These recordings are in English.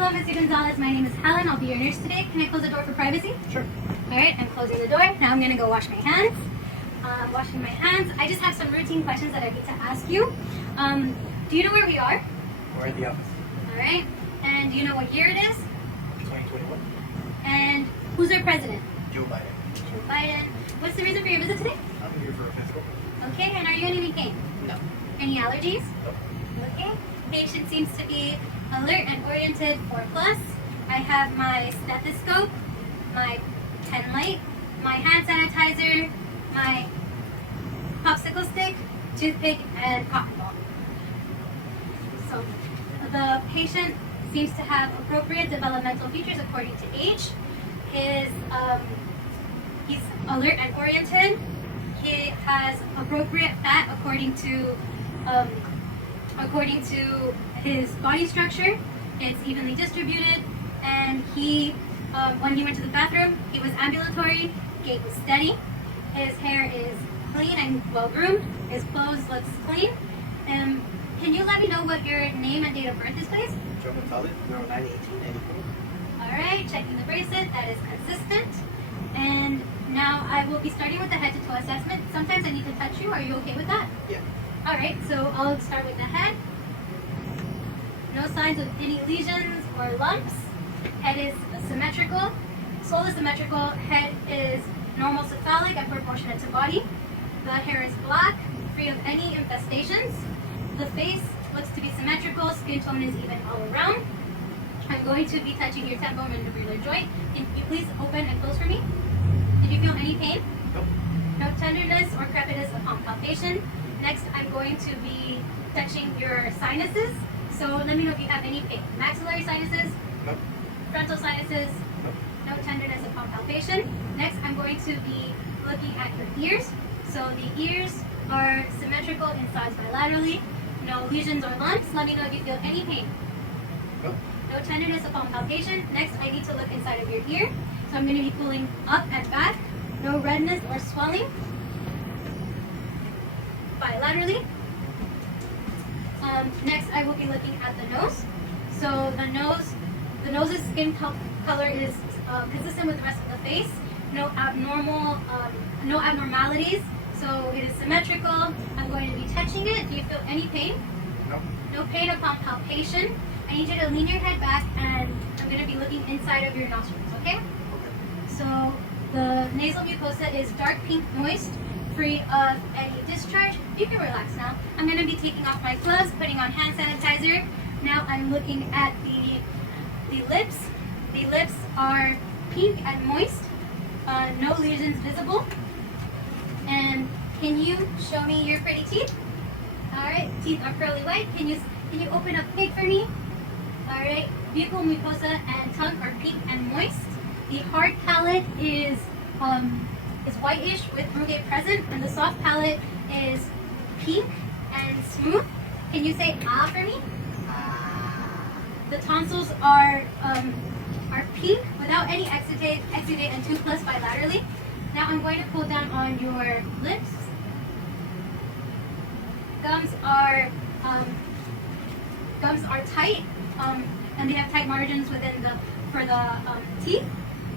Hello, Mr. Gonzalez. My name is Helen. I'll be your nurse today. Can I close the door for privacy? Sure. All right, I'm closing the door. Now I'm going to go wash my hands. Washing my hands. I just have some routine questions that I need to ask you. Do you know where we are? We're at the office. All right. And do you know what year it is? 2021. And who's our president? Joe Biden. Joe Biden. What's the reason for your visit today? I'm here for a physical. Okay, and are you in any pain? No. Any allergies? No. Okay. Patient seems to be alert and oriented 4+. I have my stethoscope, my pen light, my hand sanitizer, my popsicle stick, toothpick, and cotton ball. So the patient seems to have appropriate developmental features according to age. He's alert and oriented. He has appropriate fat according to his body structure. It's evenly distributed, and when he went to the bathroom, he was ambulatory. Gait was steady. His hair is clean and well groomed. His clothes looks clean. Can you let me know what your name and date of birth is, please? Joe Gonzalez, 09/1894. All right, checking the bracelet. That is consistent. And now I will be starting with the head to toe assessment. Sometimes I need to touch you. Are you okay with that? Yeah. All right, so I'll start with the head. No signs of any lesions or lumps. Head is symmetrical. Skull is symmetrical. Head is normal cephalic and proportionate to body. The hair is black, free of any infestations. The face looks to be symmetrical. Skin tone is even all around. I'm going to be touching your temporomandibular joint. Can you please open and close for me? Did you feel any pain? Nope. No tenderness or crepitus upon palpation. Next, I'm going to be touching your sinuses. So let me know if you have any pain. Maxillary sinuses, Nope. frontal sinuses, Nope. no tenderness upon palpation. Next, I'm going to be looking at your ears. So the ears are symmetrical in size bilaterally. No lesions or lumps. Let me know if you feel any pain. Nope. No tenderness upon palpation. Next, I need to look inside of your ear. So I'm going to be pulling up and back. No redness or swelling. Bilaterally. Next, I will be looking at the nose. So the nose's skin color is consistent with the rest of the face. No abnormalities. So it is symmetrical. I'm going to be touching it. Do you feel any pain? Nope. No pain upon palpation. I need you to lean your head back, and I'm going to be looking inside of your nostrils, okay? Okay. So the nasal mucosa is dark pink moist, free of any discharge. You can relax now. I'm going to be taking off my gloves, putting on hand sanitizer. Now I'm looking at the lips. The lips are pink and moist. No lesions visible. And can you show me your pretty teeth? All right, teeth are pearly white. Can you open up big for me? All right, buccal mucosa and tongue are pink and moist. The hard palate is whitish with brugate present, and the soft palate is pink and smooth. Can you say ah for me? The tonsils are pink without any exudate and 2+ bilaterally. Now I'm going to pull down on your lips. Gums are tight, and they have tight margins for the teeth.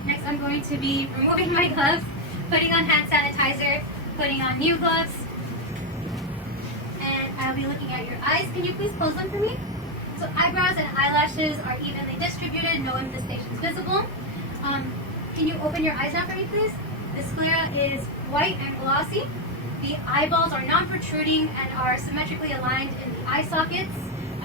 Next, I'm going to be removing my gloves, putting on hand sanitizer, putting on new gloves, and I'll be looking at your eyes. Can you please close them for me? So eyebrows and eyelashes are evenly distributed, no infestations visible. Can you open your eyes now for me, please? The sclera is white and glossy. The eyeballs are non-protruding and are symmetrically aligned in the eye sockets.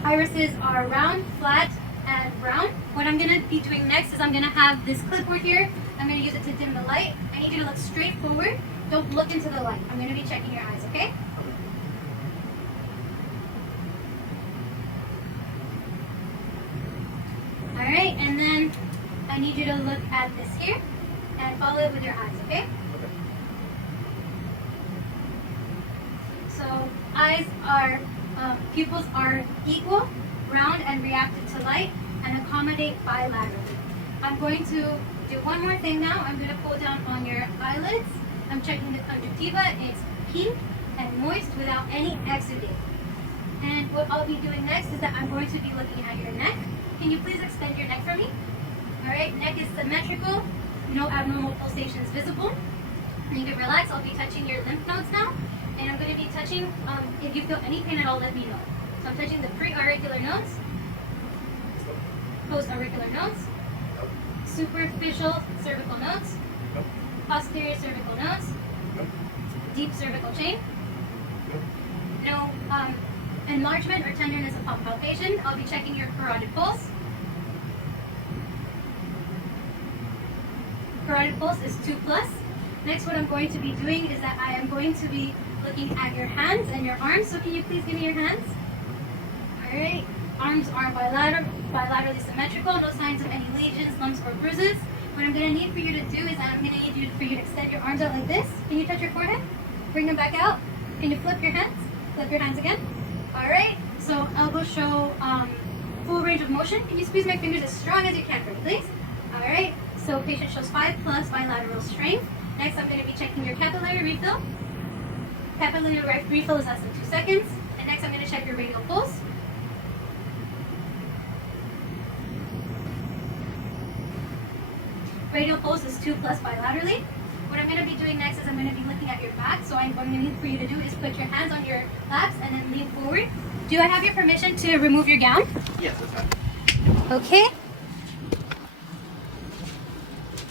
Irises are round, flat, and brown. What I'm going to be doing next is I'm going to have this clipboard here. I'm going to use it to dim the light. I need you to look straight forward. Don't look into the light. I'm going to be checking your eyes, okay? All right, and then I need you to look at this here and follow it with your eyes, okay? Okay. So pupils are equal, round, and reactive to light, and accommodate bilaterally. I'm going to do one more thing now. I'm going to pull down on your eyelids. I'm checking the conjunctiva. It's pink and moist without any exudate. And what I'll be doing next is that I'm going to be looking at your neck. Can you please extend your neck for me? Alright, neck is symmetrical, no abnormal pulsations visible. And you can relax. I'll be touching your lymph nodes now. And I'm going to be touching, if you feel any pain at all, let me know. So I'm touching the pre-auricular nodes, post-auricular nodes, superficial cervical nodes, posterior cervical nodes, deep cervical chain, no enlargement or tenderness upon palpation. I'll be checking your carotid pulse. Carotid pulse is 2+. Next, what I'm going to be doing is that I am going to be looking at your hands and your arms. So can you please give me your hands? Alright, arms are bilaterally symmetrical, no signs of any lesions, lumps, or bruises. What I'm going to need for you to do is that I'm going to need for you to extend your arms out like this. Can you touch your forehead? Bring them back out. Can you flip your hands? Flip your hands again. Alright, so elbow show full range of motion. Can you squeeze my fingers as strong as you can for me, please? Alright, so patient shows 5+ bilateral strength. Next, I'm going to be checking your capillary refill. Capillary refill is less than 2 seconds. And next, I'm going to check your radial pulse. Radial pulse is 2+ bilaterally. What I'm going to be doing next is I'm going to be looking at your back. So what I'm going to need for you to do is put your hands on your laps and then lean forward. Do I have your permission to remove your gown? Yes, that's fine. Okay.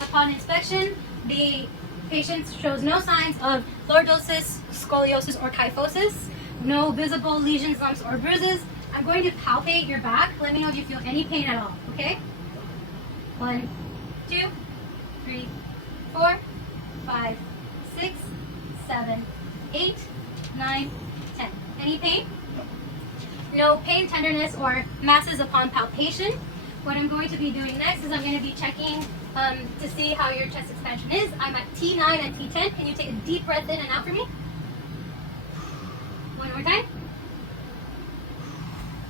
Upon inspection, the patient shows no signs of lordosis, scoliosis, or kyphosis. No visible lesions, lumps, or bruises. I'm going to palpate your back. Let me know if you feel any pain at all, okay? 1, 2, 3, 4, 5, 6, 7, 8, 9, 10. Any pain? No pain, tenderness, or masses upon palpation. What I'm going to be doing next is I'm going to be checking to see how your chest expansion is. I'm at T9 and T10. Can you take a deep breath in and out for me? One more time.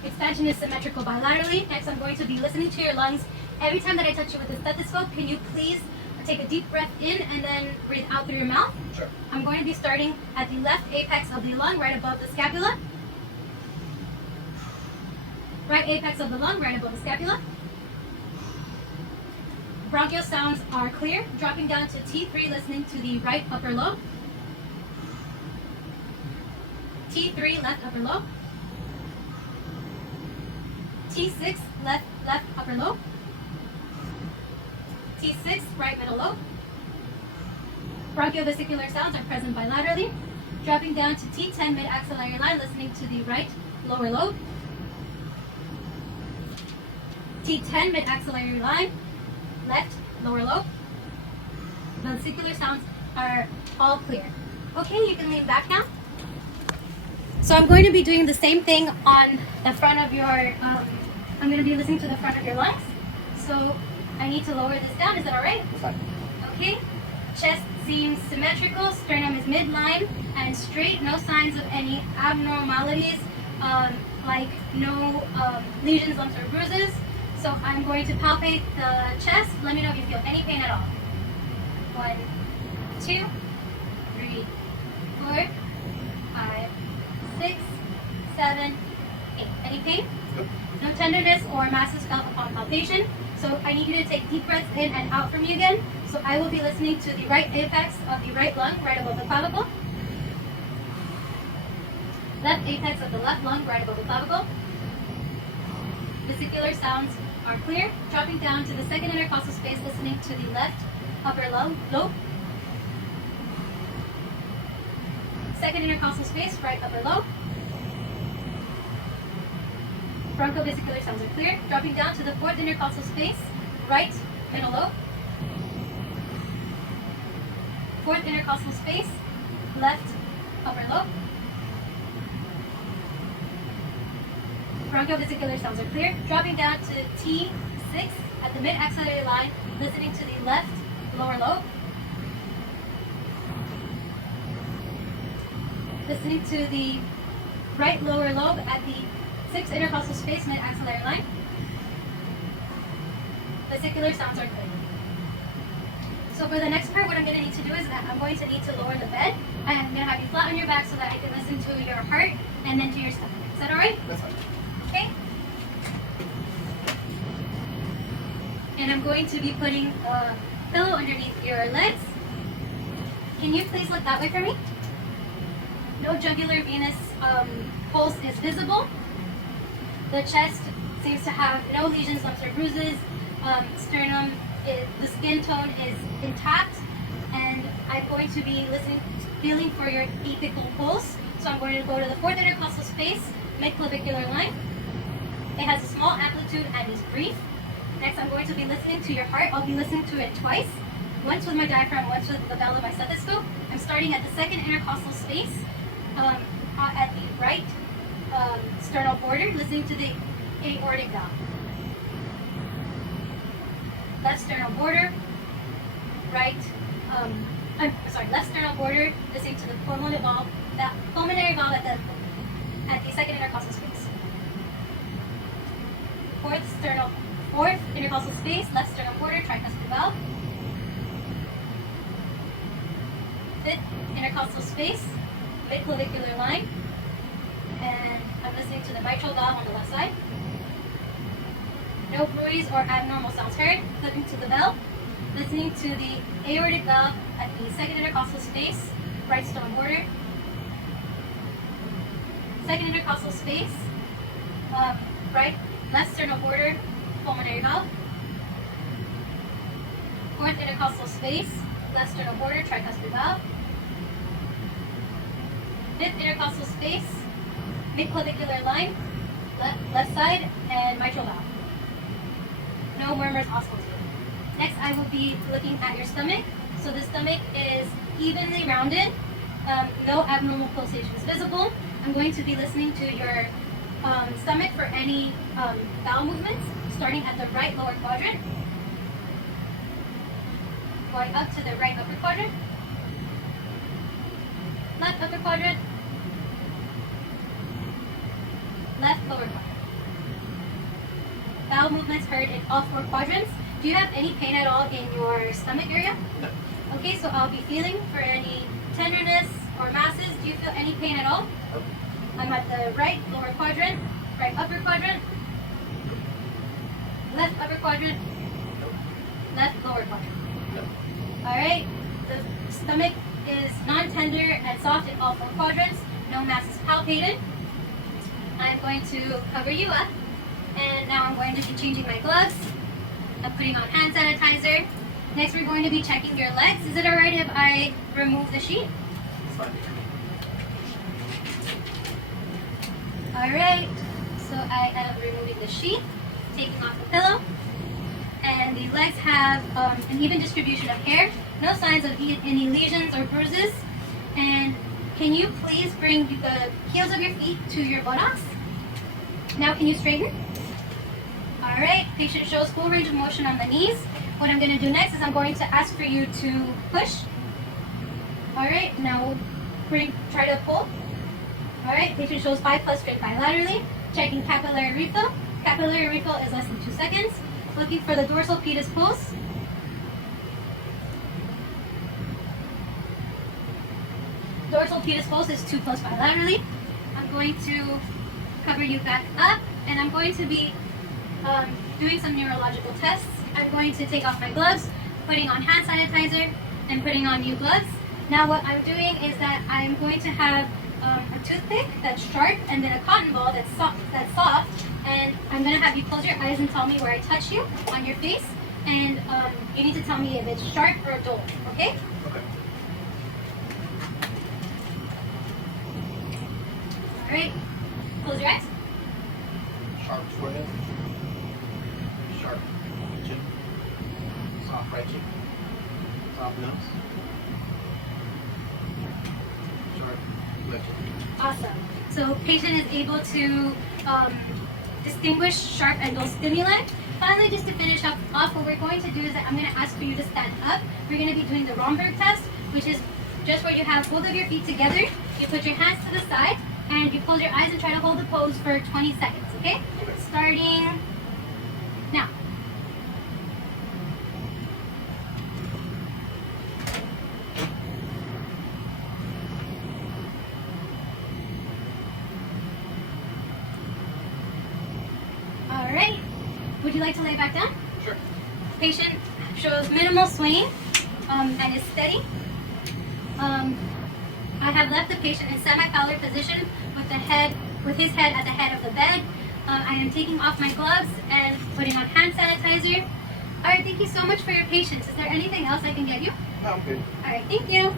Expansion is symmetrical bilaterally. Next, I'm going to be listening to your lungs. Every time that I touch you with a stethoscope, can you please take a deep breath in and then breathe out through your mouth? Sure. I'm going to be starting at the left apex of the lung, right above the scapula. Right apex of the lung, right above the scapula. Bronchial sounds are clear. Dropping down to T3, listening to the right upper lobe. T3, left upper lobe. T6, left upper lobe. T6, right middle lobe. Bronchiovesicular sounds are present bilaterally. Dropping down to T10, mid-axillary line, listening to the right lower lobe. T10, mid-axillary line, left lower lobe. Vesicular sounds are all clear. Okay, you can lean back now. So I'm going to be doing the same thing on the front of your, I'm going to be listening to the front of your lungs. So I need to lower this down. Is that all right? That's fine. Okay. Chest seems symmetrical. Sternum is midline and straight. No signs of any abnormalities, like no lesions, lumps, or bruises. So I'm going to palpate the chest. Let me know if you feel any pain at all. 1, 2, 3, 4, 5, 6, 7, 8. Any pain? Nope. No tenderness or masses felt upon palpation. So I need you to take deep breaths in and out from me again. So I will be listening to the right apex of the right lung, right above the clavicle. Left apex of the left lung, right above the clavicle. Vesicular sounds are clear. Dropping down to the second intercostal space, listening to the left upper lobe. Second intercostal space, right upper lobe. Bronchovesicular sounds are clear. Dropping down to the fourth intercostal space, right middle lobe. Fourth intercostal space, left upper lobe. Bronchovesicular sounds are clear. Dropping down to T6 at the mid-axillary line, listening to the left lower lobe. Listening to the right lower lobe at the 6th intercostal space, mid-axillary line. Vesicular sounds are good. So for the next part, what I'm going to need to do is that I'm going to need to lower the bed. I'm going to have you flat on your back so that I can listen to your heart and then to your stomach. Is that alright? That's fine. Okay. And I'm going to be putting a pillow underneath your legs. Can you please look that way for me? No jugular venous pulse is visible. The chest seems to have no lesions, lumps, or bruises. Sternum, the skin tone is intact. And I'm going to be feeling for your apical pulse. So I'm going to go to the fourth intercostal space, mid-clavicular line. It has a small amplitude and is brief. Next, I'm going to be listening to your heart. I'll be listening to it twice. Once with my diaphragm, once with the bell of my stethoscope. I'm starting at the second intercostal space, at the right sternal border, listening to the aortic valve. Left sternal border, right, left sternal border, listening to the pulmonary valve at the second intercostal space. Fourth intercostal space, left sternal border, tricuspid valve. Fifth intercostal space, mid-clavicular line, and I'm listening to the mitral valve on the left side. No bruise or abnormal sounds heard. Flipping to the valve, listening to the aortic valve at the second intercostal space, right sternal border. Second intercostal space, left sternal border, pulmonary valve. Fourth intercostal space, left sternal border, tricuspid valve. Fifth intercostal space, mid-clavicular line, left side, and mitral valve. No murmurs, auscultated. Next, I will be looking at your stomach. So the stomach is evenly rounded. No abnormal pulsations visible. I'm going to be listening to your stomach for any bowel movements, starting at the right lower quadrant, going up to the right upper quadrant, left upper quadrant, left lower quadrant. Bowel movements heard in all four quadrants. Do you have any pain at all in your stomach area? No. Okay, so I'll be feeling for any tenderness or masses. Do you feel any pain at all? Nope. I'm at the right lower quadrant, right upper quadrant, left upper quadrant, Nope. left lower quadrant. No. Alright, the stomach is non-tender and soft in all four quadrants. No mass is palpated. I'm going to cover you up. And now I'm going to be changing my gloves. I'm putting on hand sanitizer. Next, we're going to be checking your legs. Is it alright if I remove the sheet? It's fine. Alright, so I am removing the sheet, taking off the pillow. And the legs have an even distribution of hair. No signs of any lesions or bruises. And can you please bring the heels of your feet to your buttocks? Now can you straighten? Alright, patient shows full range of motion on the knees. What I'm going to do next is I'm going to ask for you to push. Alright, now try to pull. Alright, patient shows 5+ straight bilaterally. Checking capillary refill. Capillary refill is less than 2 seconds. Looking for the dorsal pedis pulse. Dorsal pedis pulse is 2+ bilaterally. I'm going to cover you back up, and I'm going to be doing some neurological tests. I'm going to take off my gloves, putting on hand sanitizer, and putting on new gloves. Now what I'm doing is that I'm going to have a toothpick that's sharp, and then a cotton ball that's soft, and I'm going to have you close your eyes and tell me where I touch you on your face, and you need to tell me if it's sharp or dull, okay? Okay. Alright, close your eyes. Sharp forehead. Sharp chin. Soft right cheek. Soft nose. Sharp left cheek. Awesome. So patient is able to distinguish sharp and dull stimuli. Finally, just to finish off, what we're going to do is that I'm going to ask for you to stand up. We're going to be doing the Romberg test, which is just where you have both of your feet together. You put your hands to the side, and you close your eyes and try to hold the pose for 20 seconds, okay? Starting now. Would you like to lay back down? Sure. Patient shows minimal swaying and is steady. I have left the patient in semi-fowler position with his head at the head of the bed. I am taking off my gloves and putting on hand sanitizer. All right, thank you so much for your patience. Is there anything else I can get you? I'm good. All right, thank you.